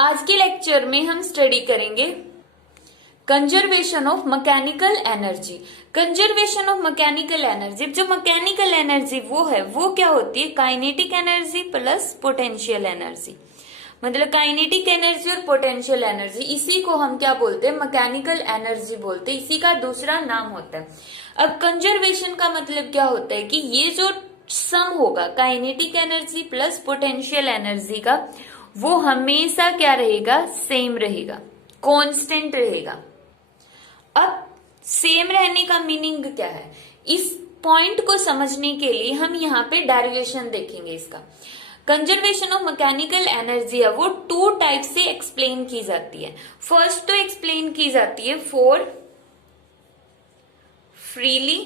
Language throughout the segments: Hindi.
आज के लेक्चर में हम स्टडी करेंगे conservation of mechanical energy. Conservation of mechanical energy, जो मैकेनिकल एनर्जी वो क्या होती है, kinetic energy plus potential energy. मतलब काइनेटिक एनर्जी और पोटेंशियल एनर्जी, इसी को हम क्या बोलते हैं, मैकेनिकल एनर्जी बोलते हैं, इसी का दूसरा नाम होता है। अब कंजर्वेशन का मतलब क्या होता है कि ये जो सम होगा kinetic energy plus potential energy का, वो हमेशा क्या रहेगा, सेम रहेगा, कांस्टेंट रहेगा। अब सेम रहने का मीनिंग क्या है, इस पॉइंट को समझने के लिए हम यहाँ पे डेरिवेशन देखेंगे। इसका कंजर्वेशन ऑफ मैकेनिकल एनर्जी है वो टू टाइप से एक्सप्लेन की जाती है। फर्स्ट तो एक्सप्लेन की जाती है for freely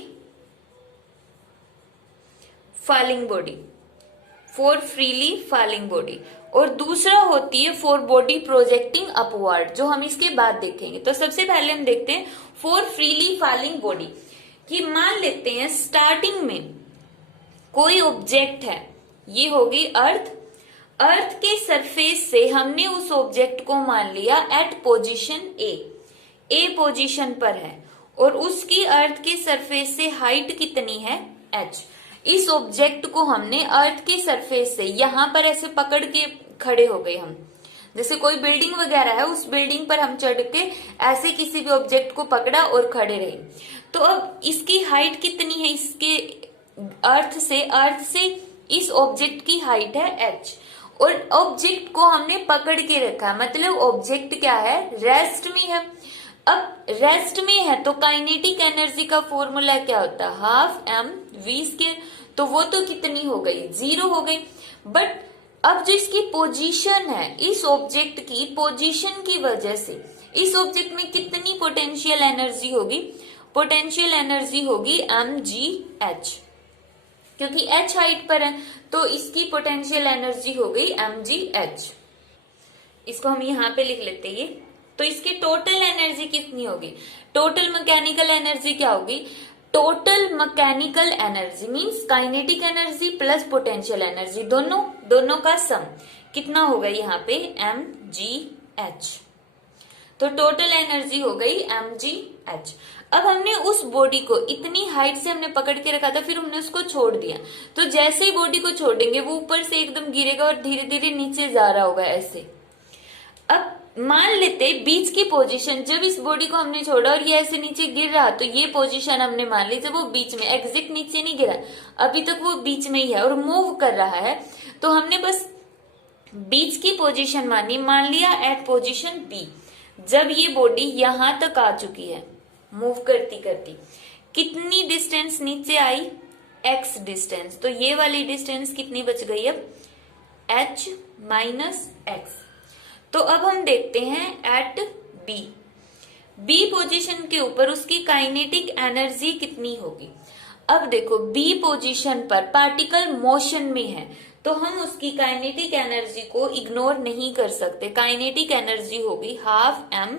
falling body, for freely falling body, और दूसरा होती है फॉर बॉडी प्रोजेक्टिंग अपवर्ड, जो हम इसके बाद देखेंगे। तो सबसे पहले हम देखते हैं फॉर फ्रीली फॉलिंग बॉडी, कि मान लेते हैं स्टार्टिंग में कोई ऑब्जेक्ट है, ये होगी अर्थ। अर्थ के सरफेस से हमने उस ऑब्जेक्ट को मान लिया एट पोजीशन ए पोजीशन पर है, और उसकी अर्थ के सरफेस से हाइट कितनी है, h। इस ऑब्जेक्ट को हमने अर्थ के सरफेस से यहां पर ऐसे पकड़ के खड़े हो गए हम, जैसे कोई बिल्डिंग वगैरह है, उस बिल्डिंग पर हम चढ़ के ऐसे किसी भी ऑब्जेक्ट को पकड़ा और खड़े रहे। तो अब इसकी हाइट कितनी है, इसके अर्थ से इस ऑब्जेक्ट की हाइट है h, और ऑब्जेक्ट को हमने पकड़ के रखा, मतलब ऑब्जेक्ट क्या है, रेस्ट में है। अब रेस्ट में है तो काइनेटिक एनर्जी का फॉर्मूला क्या होता है, हाफ एम वी स्क्वायर, तो वो तो कितनी हो गई, 0 हो गई। बट अब जो इसकी पोजीशन है, इस ऑब्जेक्ट की पोजीशन की वजह से इस ऑब्जेक्ट में कितनी पोटेंशियल एनर्जी होगी, पोटेंशियल एनर्जी होगी mgh, क्योंकि h हाइट पर है तो इसकी पोटेंशियल एनर्जी हो गई mgh। इसको हम यहाँ पे लिख लेते हैं। ये तो इसकी टोटल एनर्जी कितनी होगी, टोटल मैकेनिकल एनर्जी क्या होगी, total mechanical energy means kinetic energy plus potential energy, दोनों का सम कितना होगा यहाँ पे mgh। तो टोटल एनर्जी हो गई mgh। अब हमने उस बॉडी को इतनी हाइट से हमने पकड़ के रखा था, फिर हमने उसको छोड़ दिया, तो जैसे ही बॉडी को छोड़ेंगे वो ऊपर से एकदम गिरेगा और धीरे धीरे नीचे जा रहा होगा ऐसे। अब मान लेते बीच की पोजीशन, जब इस बॉडी को हमने छोड़ा और ये ऐसे नीचे गिर रहा, तो ये पोजीशन हमने मान ली, जब वो बीच में, एग्जैक्ट नीचे नहीं गिरा, अभी तक वो बीच में ही है और मूव कर रहा है, तो हमने बस बीच की पोजीशन मानी, मान लिया एट पोजीशन बी। जब ये बॉडी यहां तक आ चुकी है मूव करती करती, कितनी डिस्टेंस नीचे आई, x डिस्टेंस, तो ये वाली डिस्टेंस कितनी बच गई अब, h माइनस एक्स। तो अब हम देखते हैं एट बी पोजीशन के ऊपर उसकी काइनेटिक एनर्जी कितनी होगी। अब देखो बी पोजीशन पर पार्टिकल मोशन में है, तो हम उसकी काइनेटिक एनर्जी को इग्नोर नहीं कर सकते। काइनेटिक एनर्जी होगी हाफ एम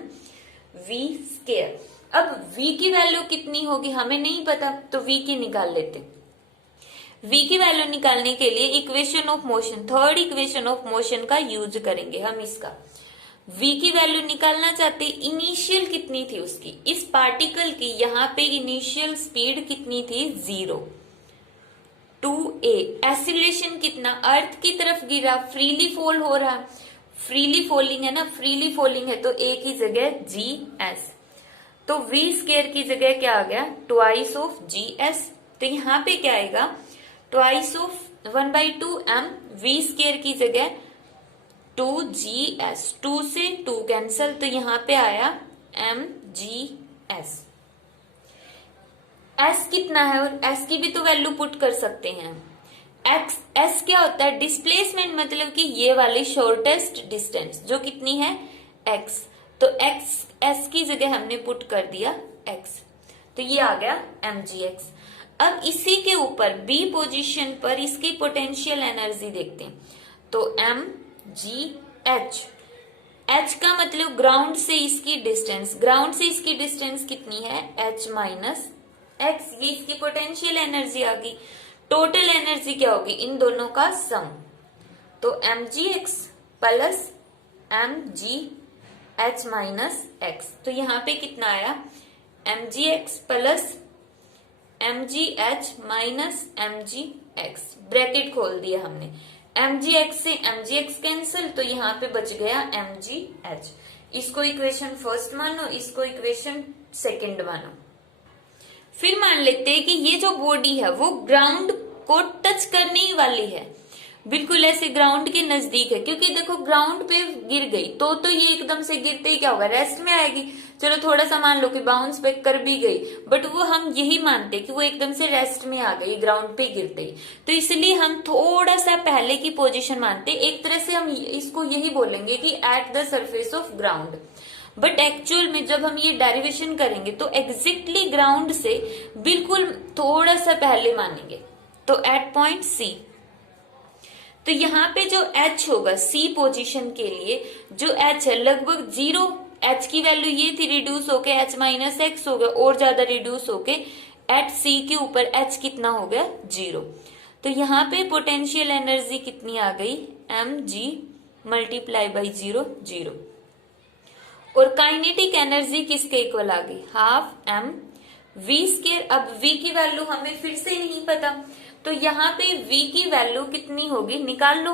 वी स्क्वायर। अब v की वैल्यू कितनी होगी हमें नहीं पता, तो v की निकाल लेते। v की वैल्यू निकालने के लिए equation of motion, third equation of motion का यूज करेंगे हम। इसका v की वैल्यू निकालना चाहते, इनिशियल कितनी थी उसकी, इस पार्टिकल की यहाँ पे इनिशियल स्पीड कितनी थी, 0 2a। एक्सीलरेशन कितना, अर्थ की तरफ गिरा, फ्रीली फॉल हो रहा, फ्रीली फॉलिंग है ना, फ्रीली फॉलिंग है, तो a की जगह gs, तो v स्क्वायर की जगह क्या आ गया, ट्वाइस ऑफ gs। तो यहाँ पे क्या आएगा, twice of 1/2 m, v square की जगह 2gs, 2 से 2 कैंसल, तो यहाँ पे आया mgs। s कितना है, और s की भी तो वैल्यू पुट कर सकते हैं। s क्या होता है, डिस्प्लेसमेंट, मतलब कि ये वाली शॉर्टेस्ट डिस्टेंस जो कितनी है, x, तो s की जगह हमने पुट कर दिया x, तो ये आ गया mgx। अब इसी के ऊपर b पोजीशन पर इसकी पोटेंशियल एनर्जी देखते हैं, तो mgh, h का मतलब ग्राउंड से इसकी डिस्टेंस, ग्राउंड से इसकी डिस्टेंस कितनी है, h माइनस x, ये इसकी पोटेंशियल एनर्जी आ गई। टोटल एनर्जी क्या होगी, इन दोनों का सम, तो mgx plus M G H minus X. तो यहाँ पे कितना आया, M G X plus M G H minus M G X, bracket खोल दिया हमने। एम जी एक्स से एम जी एक्स कैंसिल, तो यहाँ पे बच गया एम जी एच। इसको इक्वेशन फर्स्ट मानो, इसको इक्वेशन सेकंड मानो। फिर मान लेते हैं कि ये जो बॉडी है वो ग्राउंड को टच करने ही वाली है, बिल्कुल ऐसे ग्राउंड के नजदीक है, क्योंकि देखो ग्राउंड पे गिर गई तो ये एकदम से गिरते ही क्या होगा, रेस्ट में आएगी। चलो थोड़ा सा मान लो कि बाउंस बैक कर भी गई, बट वो हम यही मानते कि वो एकदम से रेस्ट में आ गई ग्राउंड पे गिरते ही, तो इसलिए हम थोड़ा सा पहले की पोजीशन मानते। एक तरह से हम इसको यही बोलेंगे कि at the surface of ground, but actual में जब हम ये डेरिवेशन करेंगे तो एग्जैक्टली ग्राउंड से बिल्कुल थोड़ा सा पहले मानेंगे, तो एट पॉइंट सी। तो यहाँ पे जो h होगा C पोजीशन के लिए, जो h है लगभग 0, h की वैल्यू ये थी, रिड्यूस होके h माइनस एक्स हो गया, और ज्यादा रिड्यूस होके एट C के ऊपर h कितना हो गया, 0। तो यहाँ पे पोटेंशियल एनर्जी कितनी आ गई, mg मल्टीप्लाई बाई 0, 0। और काइनेटिक एनर्जी किसके इक्वल आ गई, हाफ m v स्क्वायर। अब v की वैल्यू हमें फिर से नहीं पता, तो यहाँ पे v की वैल्यू कितनी होगी, निकाल लो,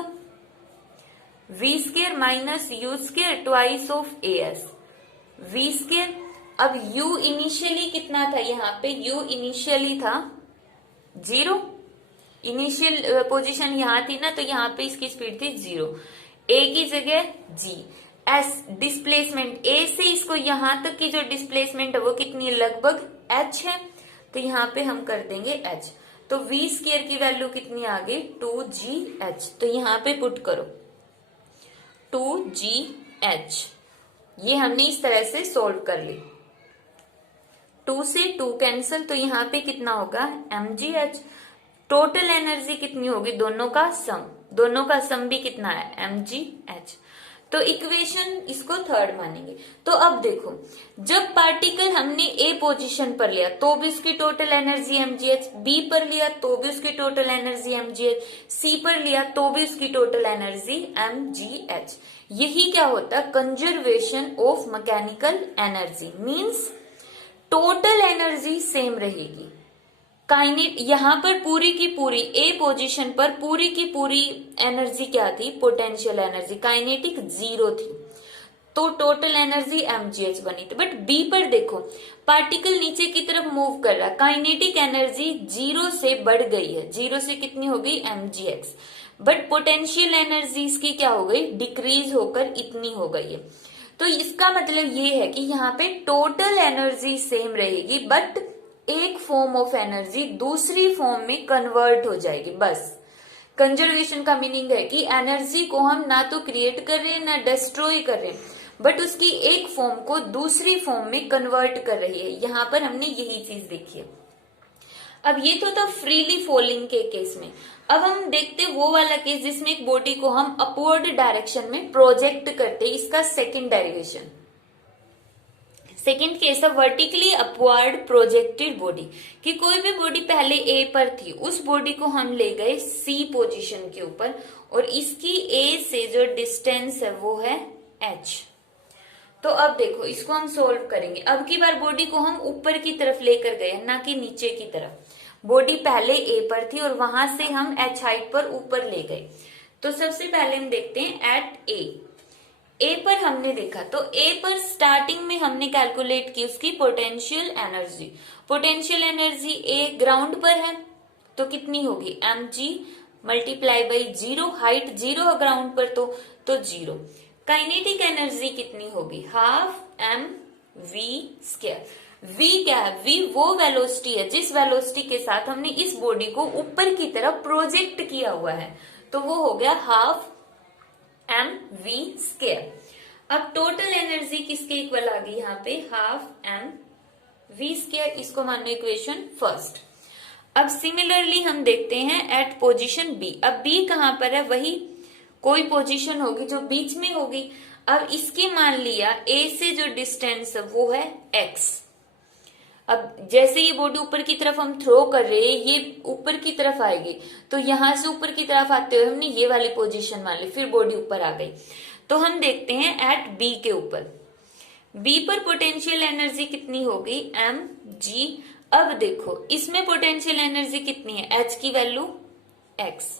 v square minus you square twice of as, v square. अब u इनिशियली कितना था, यहाँ पे u इनिशियली था 0, इनिशियल पोजीशन यहाँ थी ना, तो यहाँ पे इसकी स्पीड थी 0, a की जगह g, s डिस्प्लेसमेंट a से इसको यहां तक की जो डिस्प्लेसमेंट है वो कितनी है, लगभग h है, तो यहाँ पे हम कर देंगे h। तो v स्क्वायर की वैल्यू कितनी आ गई, 2gh। तो यहाँ पे पुट करो 2gh, ये हमने इस तरह से सोल्व कर ली। 2 से 2 कैंसिल, तो यहाँ पे कितना होगा, mgh। टोटल एनर्जी कितनी होगी, दोनों का सम भी कितना है, mgh। तो इक्वेशन इसको थर्ड मानेंगे। तो अब देखो, जब पार्टिकल हमने ए पोजीशन पर लिया तो भी उसकी टोटल एनर्जी mgh, बी पर लिया तो भी उसकी टोटल एनर्जी mgh, सी पर लिया तो भी उसकी टोटल एनर्जी mgh। यही क्या होता है, conservation of mechanical energy, means total energy same रहेगी। काइनेट यहाँ पर पूरी की पूरी ए पोजीशन पर पूरी की पूरी एनर्जी क्या थी, पोटेंशियल एनर्जी, काइनेटिक 0 थी, तो टोटल एनर्जी mgh बनी थी। बट बी पर देखो, पार्टिकल नीचे की तरफ मूव कर रहा है, काइनेटिक एनर्जी 0 से बढ़ गई है, 0 से कितनी हो गई, mgx, बट पोटेंशियल एनर्जी इसकी क्या हो गई, डिक्रीज होकर इतनी हो गई है। तो इसका मतलब ये है कि यहाँ पे टोटल एनर्जी सेम रहेगी, बट एक फॉर्म ऑफ एनर्जी दूसरी फॉर्म में कन्वर्ट हो जाएगी। बस कंजर्वेशन का मीनिंग है कि एनर्जी को हम ना तो क्रिएट कर रहे हैं ना डिस्ट्रॉय कर रहे हैं, बट उसकी एक फॉर्म को दूसरी फॉर्म में कन्वर्ट कर रही है। यहाँ पर हमने यही चीज देखी है। अब ये तो था फ्रीली फॉलिंग के केस में। अब हम देखते वो वाला केस जिसमें एक बॉडी को हम अपवर्ड डायरेक्शन में प्रोजेक्ट करते, इसका सेकेंड डेरिवेशन। सेकेंड केस है वर्टिकली अपवर्ड प्रोजेक्टेड बॉडी, कि कोई भी बॉडी पहले ए पर थी, उस बॉडी को हम ले गए सी पोजीशन के ऊपर, और इसकी ए से जो डिस्टेंस है वो है h। तो अब देखो इसको हम सोल्व करेंगे। अब की बार बॉडी को हम ऊपर की तरफ लेकर गए, ना कि नीचे की तरफ। बॉडी पहले ए पर थी और वहां से हम h हाइट पर ऊपर ले गए। तो सबसे पहले हम देखते हैं एट ए पर हमने देखा, तो ए पर स्टार्टिंग में हमने कैलकुलेट की उसकी पोटेंशियल एनर्जी। पोटेंशियल एनर्जी ए ग्राउंड पर है तो कितनी होगी, mg मल्टीप्लाई बाई 0, हाइट 0 है ग्राउंड पर तो 0। काइनेटिक एनर्जी कितनी होगी, half m v square. v क्या है, v वो वेलोसिटी है जिस वेलोसिटी के साथ हमने इस बॉडी को ऊपर की तरफ प्रोजेक्ट किया हुआ है, तो वो हो गया हाफ m v स्क्वायर। अब टोटल एनर्जी किसके इक्वल आ गई यहाँ पे, हाफ m v स्क्वायर। इसको मानो इक्वेशन फर्स्ट। अब सिमिलरली हम देखते हैं एट पोजीशन बी। अब बी कहाँ पर है, वही कोई पोजीशन होगी जो बीच में होगी। अब इसकी मान लिया ए से जो डिस्टेंस है वो है x। अब जैसे ये बॉडी ऊपर की तरफ हम थ्रो कर रहे हैं, ये ऊपर की तरफ आएगी, तो यहां से ऊपर की तरफ आते हुए हमने ये वाली पोजीशन मान ली, फिर बॉडी ऊपर आ गई। तो हम देखते हैं एट बी के ऊपर, बी पर पोटेंशियल एनर्जी कितनी होगी, एम जी। अब देखो इसमें पोटेंशियल एनर्जी कितनी है, एच की वैल्यू एक्स,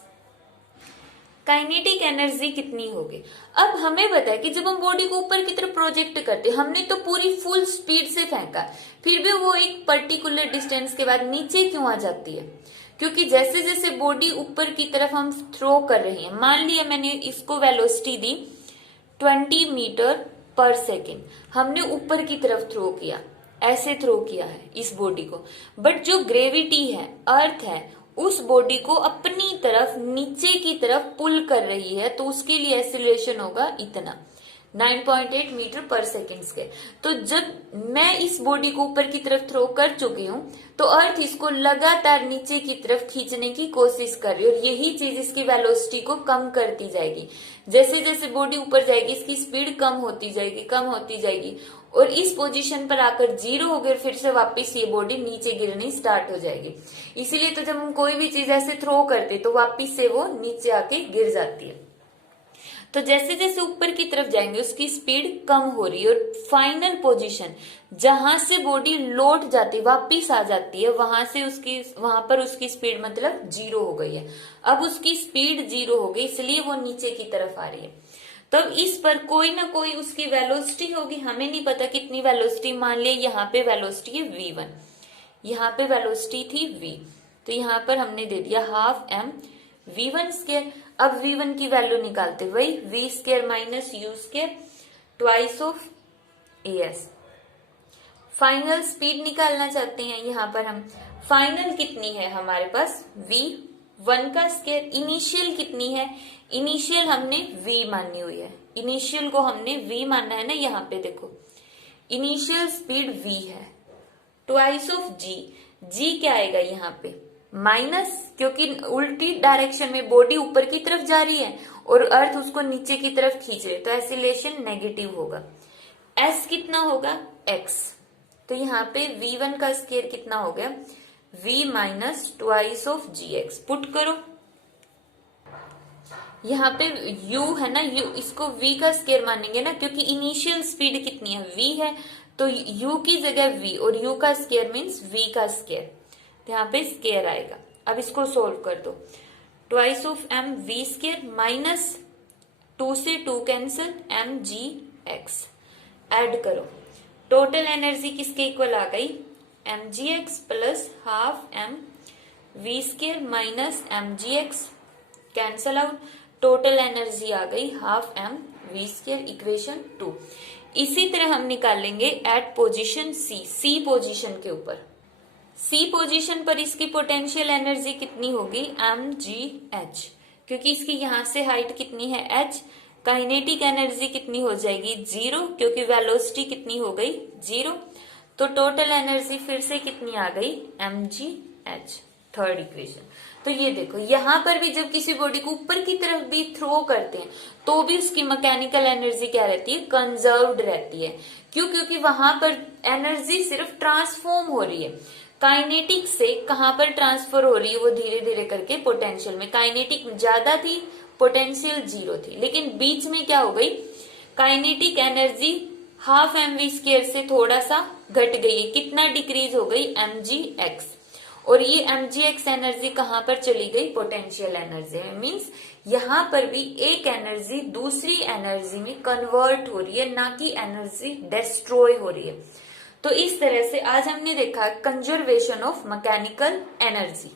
काइनेटिक एनर्जी कितनी होगी। अब हमें पता है कि जब हम बॉडी को ऊपर की तरफ प्रोजेक्ट करते हैं, हमने तो पूरी फुल स्पीड से फेंका, फिर भी वो एक पर्टिकुलर डिस्टेंस के बाद नीचे क्यों आ जाती है, क्योंकि जैसे जैसे बॉडी ऊपर की तरफ हम थ्रो कर रहे हैं, मान लिया मैंने इसको वेलोसिटी दी 20 मीटर पर सेकेंड, हमने ऊपर की तरफ थ्रो किया, ऐसे थ्रो किया है इस बॉडी को, बट जो ग्रेविटी है, अर्थ है, उस बॉडी को अपनी तरफ नीचे की तरफ पुल कर रही है, तो उसके लिए एक्सीलरेशन होगा इतना 9.8 मीटर पर सेकेंड के। तो जब मैं इस बॉडी को ऊपर की तरफ थ्रो कर चुकी हूं, तो अर्थ इसको लगातार नीचे की तरफ खींचने की कोशिश कर रही है, और यही चीज इसकी वेलोसिटी को कम करती जाएगी। जैसे जैसे बॉडी ऊपर जाएगी, इसकी स्पीड कम होती जाएगी, कम होती जाएगी, और इस पोजीशन पर आकर जीरो हो गई, फिर से वापस ये बॉडी नीचे गिरनी स्टार्ट हो जाएगी। इसीलिए तो जब हम कोई भी चीज ऐसे थ्रो करते तो वापस से वो नीचे आके गिर जाती है। तो जैसे जैसे ऊपर की तरफ जाएंगे उसकी स्पीड कम हो रही है, और फाइनल पोजीशन जहां से बॉडी लौट जाती, वापिस आ जाती है, वहां पर उसकी स्पीड मतलब जीरो हो गई है। अब उसकी स्पीड जीरो हो गई, इसलिए वो नीचे की तरफ आ रही है। तब इस पर कोई ना कोई उसकी वेलोसिटी होगी, हमें नहीं पता कितनी वेलोसिटी, मान लिया यहाँ पे वेलोसिटी है v1, यहाँ पे वेलोसिटी थी v, तो यहाँ पर हमने दे दिया हाफ m v1 स्क्वायर। अब v1 की वैल्यू निकालते, वही v square minus u square twice of as। Final speed निकालना चाहते हैं, यहाँ पर हम फाइनल कितनी है हमारे पास v1 का स्क्वायर, इनिशियल कितनी है, इनिशियल हमने v मानी हुई है, इनिशियल को हमने v मानना है ना, यहाँ पे देखो इनिशियल स्पीड v है, ट्वाइस ऑफ g क्या आएगा यहाँ पे माइनस, क्योंकि उल्टी डायरेक्शन में बॉडी ऊपर की तरफ जा रही है और अर्थ उसको नीचे की तरफ खींच रहे, तो एक्सीलरेशन नेगेटिव होगा। s कितना होगा x, तो यहाँ पे v1 का स्क्वायर कितना हो गया, v minus twice of gx। Put करो, यहाँ पे u है ना, u इसको v का स्क्वायर मानेंगे ना, क्योंकि इनिशियल स्पीड कितनी है v है, तो u की जगह v, और u का स्क्वायर मीन्स v का स्क्वायर, तो यहाँ पे स्क्वायर आएगा। अब इसको सोल्व कर दो, twice of m v square minus 2 से 2 cancel m g x, add करो, टोटल एनर्जी किसके इक्वल आ गई, m g x plus half m v square minus m g x, cancel out, total energy आ गई half m v square, equation 2। इसी तरह हम निकालेंगे एट पोजीशन सी पोजीशन के ऊपर, सी पोजीशन पर इसकी पोटेंशियल एनर्जी कितनी होगी, एम जी एच, क्योंकि इसकी यहां से हाइट कितनी है h, काइनेटिक एनर्जी कितनी हो जाएगी 0, क्योंकि वेलोसिटी कितनी हो गई 0, तो टोटल एनर्जी फिर से कितनी आ गई M G H, third equation. तो ये देखो यहाँ पर भी जब किसी बॉडी को ऊपर की तरफ भी थ्रो करते हैं तो भी उसकी मैकेनिकल एनर्जी क्या रहती है, कंजर्व्ड रहती है। क्यों, क्योंकि वहां पर एनर्जी सिर्फ ट्रांसफॉर्म हो रही है। काइनेटिक से कहां पर ट्रांसफर हो रही है, वो धीरे धीरे करके पोटेंशियल में, काइनेटिक ज्यादा थी पोटेंशियल 0 थी, लेकिन बीच में क्या हो गई, kinetic energy half M V square से थोड़ा सा घट गई है, कितना डिक्रीज हो गई एम जी एक्स, और ये एम जी एक्स एनर्जी कहां पर चली गई, पोटेंशियल एनर्जी में, मीन्स यहां पर भी एक एनर्जी दूसरी एनर्जी में कन्वर्ट हो रही है, ना कि एनर्जी डिस्ट्रॉय हो रही है। तो इस तरह से आज हमने देखा कंजर्वेशन ऑफ मैकेनिकल एनर्जी।